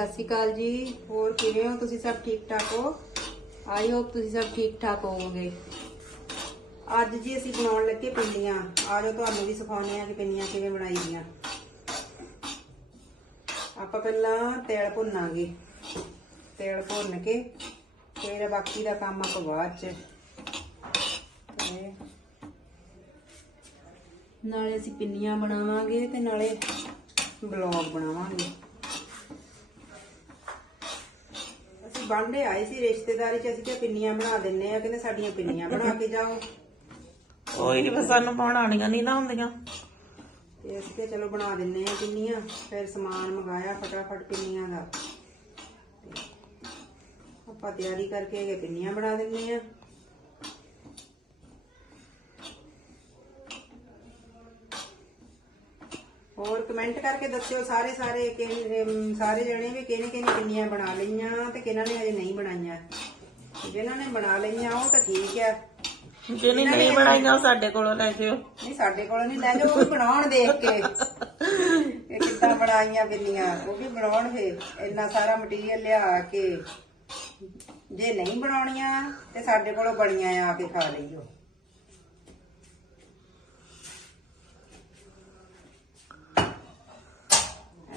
ਸਤਿ ਸ਼੍ਰੀ ਅਕਾਲ ਜੀ। ਹੋਰ ਕਿਵੇਂ ਹੋ? ਤੁਸੀਂ ਸਭ ਠੀਕ ਠਾਕ ਹੋ? ਆਈ ਹੋਪ ਤੁਸੀਂ ਸਭ ਠੀਕ ਠਾਕ ਹੋਵੋਗੇ। ਅੱਜ ਜੀ ਅਸੀਂ ਬਣਾਉਣ ਲੱਗੇ ਪਿੰਨੀਆਂ ਆਜੋ ਤੁਹਾਨੂੰ ਵੀ ਸਿਖਾਉਂਦੇ ਆ ਕਿ ਪਿੰਨੀਆਂ ਕਿਵੇਂ ਬਣਾਈਦੀਆਂ ਆਪਾਂ ਪਹਿਲਾਂ ਤੇਲ ਭੁੰਨਾਂਗੇ। ਤੇਲ ਭੁੰਨ ਕੇ ਫਿਰ ਬਾਕੀ ਦਾ ਕੰਮ ਆਪਾਂ ਬਾਅਦ ਚ। ਨਾਲੇ ਅਸੀਂ ਪਿੰਨੀਆਂ ਬਣਾਵਾਂਗੇ ਤੇ ਨਾਲੇ ਬਲੌਗ ਬਣਾਵਾਂਗੇ। ਬਾਂਡੇ ਆਏ ਸੀ ਰਿਸ਼ਤੇਦਾਰੀ ਚ ਅਸੀਂ ਕਿਹਾ ਪਿੰਨੀਆਂ ਬਣਾ ਦਿੰਨੇ ਆ ਕਹਿੰਦੇ ਸਾਡੀਆਂ ਪਿੰਨੀਆਂ ਬਣਾ ਕੇ ਜਾਓ। ਕੋਈ ਨਹੀਂ ਸਾਨੂੰ ਬਣਾਉਣੀਆਂ ਨਹੀਂ ਨਾ ਹੁੰਦੀਆਂ। ਤੇ ਅਸੀਂ ਕਿਹਾ ਚਲੋ ਬਣਾ ਦਿੰਨੇ ਆ ਪਿੰਨੀਆਂ ਫਿਰ ਸਮਾਨ ਮੰਗਾਇਆ ਫਟਾਫਟ ਪਿੰਨੀਆਂ ਦਾ। ਆਪਾਂ ਤਿਆਰੀ ਕਰਕੇ ਇਹ ਪਿੰਨੀਆਂ ਬਣਾ ਦਿੰਨੇ ਆ। ਹੋਰ ਕਮੈਂਟ ਕਰਕੇ ਦੱਸਿਓ ਸਾਰੇ ਸਾਰੇ ਕਿ ਅਮ, ਸਾਰੇ ਜਣੇ ਵੀ ਕਿਹਨੇ ਕਿਹਨੇ ਪਿੰਨੀਆਂ ਬਣਾ ਲਈਆਂ ਤੇ ਕਿਹਨਾਂ ਨੇ ਅਜੇ ਨਹੀਂ ਬਣਾਈਆਂ। ਜਿਨ੍ਹਾਂ ਨੇ ਬਣਾ ਲਈਆਂ ਉਹ ਤਾਂ ਠੀਕ ਆ। ਜਿਹਨੇ ਨਹੀਂ ਬਣਾਈਆਂ ਉਹ ਸਾਡੇ ਕੋਲੋਂ ਲੈ ਜਿਓ ਨਹੀਂ ਸਾਡੇ ਕੋਲ ਨਹੀਂ ਲੈ ਜਾਓ ਉਹ ਬਣਾਉਣ ਦੇਖ ਕੇ। ਇਹ ਕਿੱਦਾਂ ਬਣਾਈਆਂ ਪਿੰਨੀਆਂ ਉਹ ਵੀ ਬਣਾਉਣ ਫੇ। ਇੰਨਾ ਸਾਰਾ ਮਟੀਰੀਅਲ ਲਿਆ ਕੇ। ਜੇ ਨਹੀਂ ਬਣਾਉਣੀਆਂ ਤੇ ਸਾਡੇ ਕੋਲੋਂ ਬਣੀਆਂ ਆ ਕੇ ਖਾ ਲਈਓ।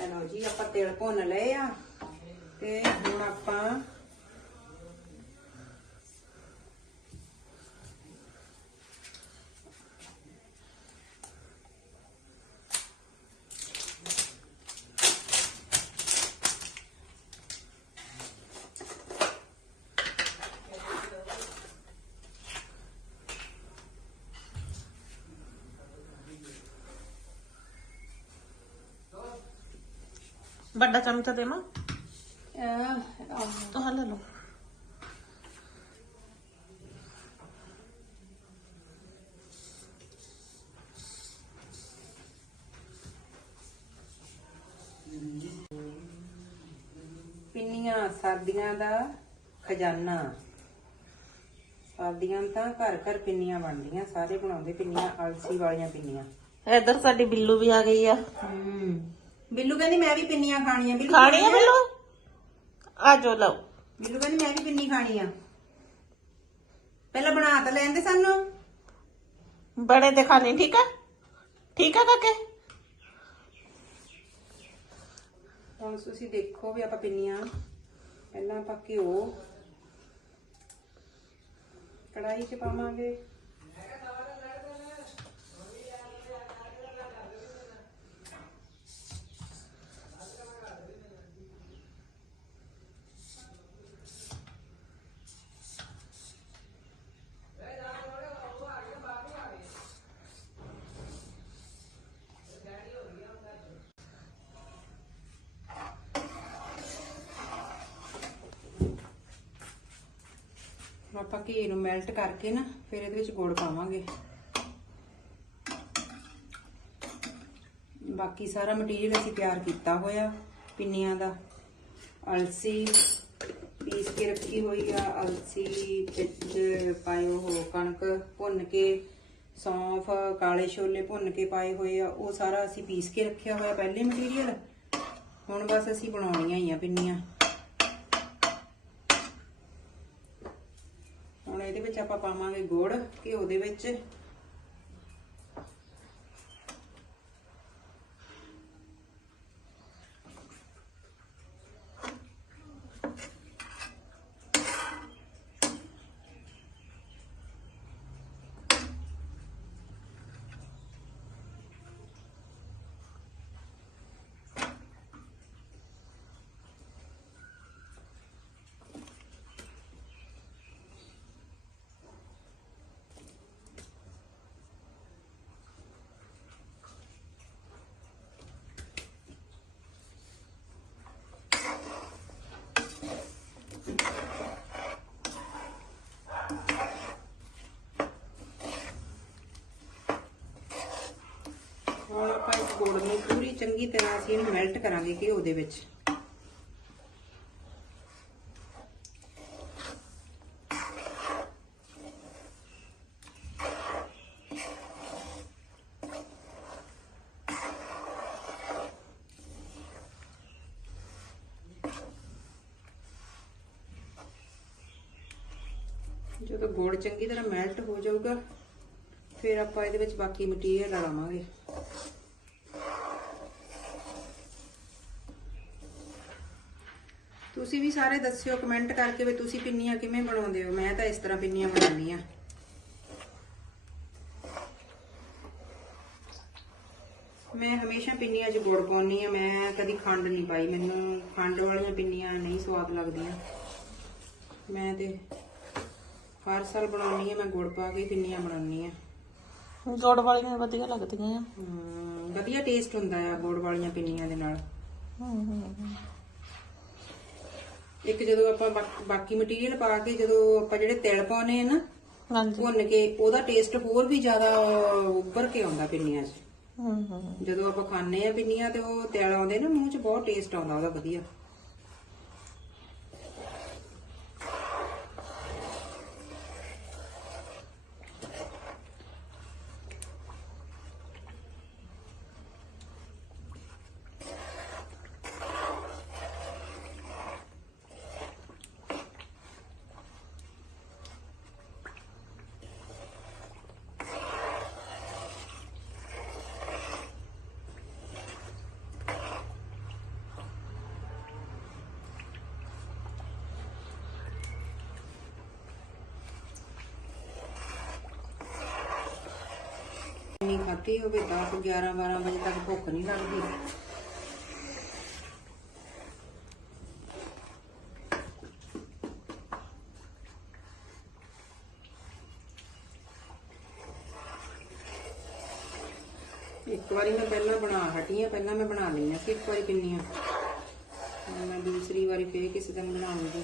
ਲਓ ਜੀ ਆਪਾਂ ਤਿਲ ਭੁੰਨ ਲਏ ਆ ਤੇ ਹੁਣ ਆਪਾਂ ਵੱਡਾ ਚਮਚਾ ਦੇਵਾਂ? ਆਹ, ਤਾਂ ਲੈ ਲਓ। ਪਿੰਨੀਆਂ ਸਰਦੀਆਂ ਦਾ ਖਜ਼ਾਨਾ। ਸਰਦੀਆਂ ਨੂੰ ਤਾਂ ਘਰ ਘਰ ਪਿੰਨੀਆਂ ਬਣਦੀਆਂ ਸਾਰੇ ਬਣਾਉਂਦੇ ਪਿੰਨੀਆਂ ਅਲਸੀ ਵਾਲੀਆਂ ਪਿੰਨੀਆਂ। ਇੱਧਰ ਸਾਡੀ ਬਿੱਲੂ ਵੀ ਆ ਗਈ ਆ। ਹੂੰ। ਬਿੱਲੂ ਕਹਿੰਦੀ ਮੈਂ ਵੀ ਪਿੰਨੀਆਂ ਖਾਣੀਆਂ। ਬਿੱਲੂ ਖਾਣੀ ਆ? ਬਿੱਲੂ? ਆ ਜਾਓ ਲਓ। ਬਿੱਲੂ ਕਹਿੰਦੀ ਮੈਂ ਵੀ ਪਿੰਨੀ ਖਾਣੀ ਆ ਪਹਿਲਾਂ ਬਣਾ ਤਾਂ ਲੈਂਦੇ ਸਾਨੂੰ। ਬੜੇ ਤੇ ਖਾਣੀ ਠੀਕ ਆ? ਠੀਕ ਆ ਕਾਕੇ? ਹੁਣ ਤੁਸੀਂ ਦੇਖੋ ਵੀ ਆਪਾਂ ਪਿੰਨੀਆਂ ਪਹਿਲਾਂ ਆਪਾਂ ਘਿਓ ਕੜਾਈ 'ਚ ਪਾਵਾਂਗੇ। ਆਪਾਂ ਘੀ ਨੂੰ ਮੈਲਟ ਕਰਕੇ ਨਾ, ਫਿਰ ਇਹਦੇ ਵਿੱਚ ਗੁੜ ਪਾਵਾਂਗੇ। ਬਾਕੀ ਸਾਰਾ ਮਟੀਰੀਅਲ ਅਸੀਂ ਤਿਆਰ ਕੀਤਾ ਹੋਇਆ, ਪਿੰਨੀਆਂ ਦਾ। ਅਲਸੀ ਪੀਸ ਕੇ ਰੱਖੀ ਹੋਈ ਆ, ਅਲਸੀ ਵਿੱਚ ਪਾਇਓ ਹੋ ਕਣਕ ਭੁੰਨ ਕੇ, ਸੌਂਫ, ਕਾਲੇ ਛੋਲੇ ਭੁੰਨ ਕੇ ਪਾਏ ਹੋਏ ਆ, ਉਹ ਸਾਰਾ ਅਸੀਂ ਪੀਸ ਕੇ ਰੱਖਿਆ ਹੋਇਆ ਪਹਿਲੇ ਮਟੀਰੀਅਲ ਹੁਣ ਬਸ ਅਸੀਂ ਬਣਾਉਣੀਆਂ ਹੀ ਆ ਪਿੰਨੀਆਂ ਹੁਣ ਇਹਦੇ ਵਿੱਚ ਆਪਾਂ ਪਾਵਾਂਗੇ ਗੁੜ ਘਿਓ ਦੇ ਵਿੱਚ ਚੰਗੀ ਤਰ੍ਹਾਂ ਅਸੀਂ ਇਹਨੂੰ ਮੈਲਟ ਕਰਾਂਗੇ ਘਿਓ ਦੇ ਵਿੱਚ। ਜਦੋਂ ਗੋਲ ਚੰਗੀ ਤਰ੍ਹਾਂ ਮੈਲਟ ਹੋ ਜਾਊਗਾ, ਫਿਰ ਆਪਾਂ ਇਹਦੇ ਵਿੱਚ ਬਾਕੀ ਮਟੀਰੀਅਲ ਰਲਾਵਾਂਗੇ। ਤੁਸੀਂ ਵੀ ਸਾਰੇ ਦੱਸਿਓ ਕਮੈਂਟ ਕਰਕੇ ਵੀ ਤੁਸੀਂ ਪਿੰਨੀਆਂ ਕਿਵੇਂ ਬਣਾਉਂਦੇ ਹੋ? ਮੈਂ ਤਾਂ ਇਸ ਤਰ੍ਹਾਂ ਪਿੰਨੀਆਂ ਬਣਾਉਂਦੀ ਆ ਮੈਂ ਹਮੇਸ਼ਾ ਪਿੰਨੀਆਂ 'ਚ ਗੁੜ ਪਾਉਣੀ ਆ ਮੈਂ ਕਦੀ ਖੰਡ ਨਹੀਂ ਪਾਈ। ਮੈਨੂੰ ਖੰਡ ਵਾਲੀਆਂ ਪਿੰਨੀਆਂ ਨਹੀਂ ਸਵਾਦ ਲੱਗਦੀਆਂ। ਮੈਂ ਤੇ ਹਰ ਸਾਲ ਬਣਾਉਣੀ ਆ ਮੈਂ ਗੁੜ ਪਾ ਕੇ ਪਿੰਨੀਆਂ ਬਣਾਉਣੀ ਆ ਗੁੜ ਵਾਲੀਆਂ ਵਧੀਆ ਲੱਗਦੀਆਂ ਆ। ਵਧੀਆ ਟੇਸਟ ਹੁੰਦਾ ਆ ਗੁੜ ਵਾਲੀਆਂ ਪਿੰਨੀਆਂ ਦੇ ਨਾਲ। ਹੂੰ ਹੂੰ ਇੱਕ ਜਦੋਂ ਆਪਾਂ ਬਾਕ- ਬਾਕੀ ਮਟੀਰੀਅਲ ਪਾ ਕੇ ਜਦੋਂ ਆਪਾਂ ਜਿਹੜੇ ਤਿਲ ਪਾਉਨੇ ਆ ਨਾ ਹਾਂਜੀ। ਭੁੰਨ ਕੇ ਉਹਦਾ ਟੇਸਟ ਹੋਰ ਵੀ ਜ਼ਿਆਦਾ ਉੱਭਰ ਕੇ ਆਉਂਦਾ ਪਿੰਨੀਆਂ 'ਚ। ਹੂੰ ਹੂੰ। ਜਦੋਂ ਆਪਾਂ ਖਾਂਦੇ ਆ ਪਿੰਨੀਆਂ ਤੇ ਉਹ ਤਿਲ ਆਉਂਦੇ ਨਾ ਮੂੰਹ 'ਚ ਬਹੁਤ ਟੇਸਟ ਆਉਂਦਾ ਉਹਦਾ ਵਧੀਆ। ਨਹੀਂ ਖਾਤੀ ਹੋਵੇ 10 11 12 ਵਜੇ ਤੱਕ ਭੁੱਖ ਨਹੀਂ ਲੱਗਦੀ। ਇੱਕ ਵਾਰੀ ਮੈਂ ਪਹਿਲਾਂ ਬਣਾ ਹਟੀ ਆ, ਪਹਿਲਾਂ ਮੈਂ ਬਣਾ ਲਈਆਂ ਸੀ ਇੱਕ ਵਾਰੀ ਕਿੰਨੀਆਂ ਮੈਂ ਦੂਸਰੀ ਵਾਰੀ ਫੇਰ ਕਿਸੇ ਦਿਨ ਬਣਾਉਂਗੀ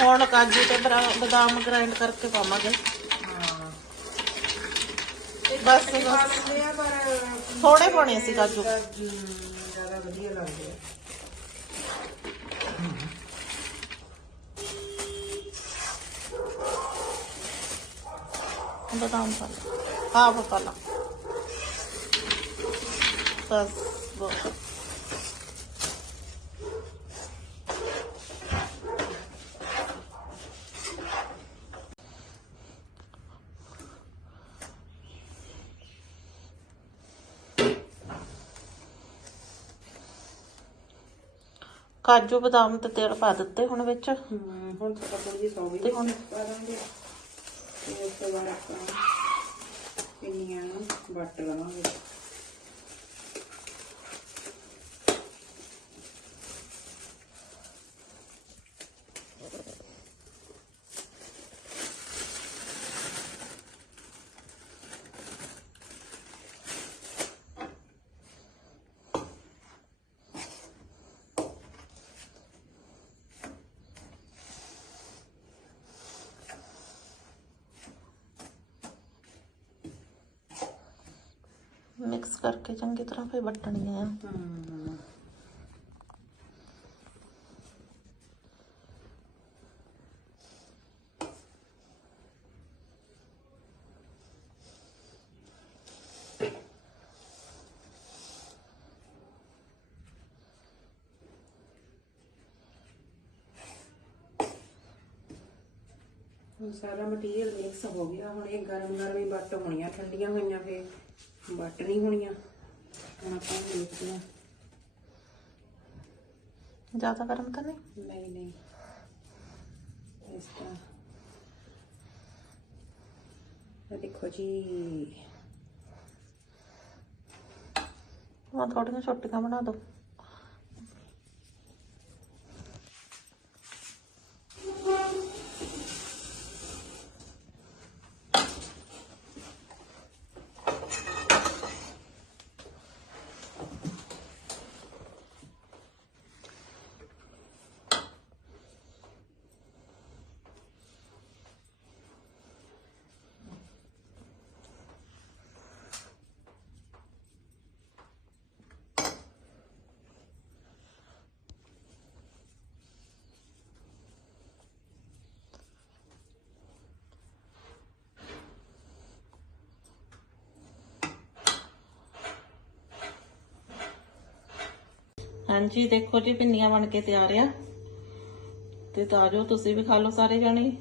ਹੁਣ ਕਾਜੂ ਤੇ ਬਰਾ- ਬਦਾਮ ਗ੍ਰਾਈਂਡ ਕਰਕੇ ਪਾਵਾਂਗੇ। ਹਾਂ ਬਸ। ਪਾ ਲੈਂਦੇ ਆ ਪਰ ਥੋੜੇ ਪਾਉਣੇ ਸੀ ਕਾਜੂ। ਜ਼ਿਆਦਾ ਵਧੀਆ ਲੱਗਦੇ ਆ। ਬਦਾਮ ਪਾ ਲਾ। ਹਾਂ ਉਹ ਪਾ ਲਾ। ਬਸ ਬਹੁਤ। ਕਾਜੂ ਬਦਾਮ ਤੇ ਤੇਲ ਪਾ ਦਿੱਤੇ ਹੁਣ ਵਿੱਚ ਹਮ, ਹੁਣ ਸਾਡਾ ਥੋੜੀ ਜਿਹੀ ਸੌ ਤੇ ਹੁਣ? ਪਾ ਦਾਂਗੇ ਤੇ ਉਸ ਤੋਂ ਬਾਅਦ ਆਪਾਂ ਪਿੰਨੀਆਂ ਨੂੰ ਵੱਟ ਲਵਾਂਗੇ ਮਿਕਸ ਕਰਕੇ ਚੰਗੀ ਤਰ੍ਹਾਂ ਫੇਰ ਵੱਟਣੀਆਂ ਆ। ਹੁਣ ਸਾਰਾ ਮਟੀਰੀਅਲ ਮਿਕਸ ਹੋ ਗਿਆ, ਹੁਣ ਇਹ ਗਰਮ ਗਰਮ ਹੀ ਵੱਟ ਹੋਣੀਆਂ, ਠੰਡੀਆਂ ਹੋਈਆਂ ਫੇ ਵੱਟ ਨਹੀਂ ਹੋਣੀਆਂ ਹੁਣ ਆਪਾਂ ਦੇਖਦੇ ਹਾਂ ਜ਼ਿਆਦਾ ਗਰਮ ਤਾਂ ਨਹੀਂ? ਨਹੀਂ ਨਹੀਂ। ਇਸ ਤਰ੍ਹਾਂ। ਇਹ ਦੇਖੋ ਜੀ। ਹੁਣ ਥੋੜੀਆਂ ਛੋਟੀਆਂ ਬਣਾ ਦਿਓ। ਹਾਂਜੀ, ਦੇਖੋ ਜੀ ਪਿੰਨੀਆਂ ਬਣ ਕੇ ਤਿਆਰ ਆ। ਤੇ ਤਾਂ ਜੋ ਤੁਸੀਂ ਵੀ ਖਾ ਲਓ ਸਾਰੇ ਜਾਣੇ।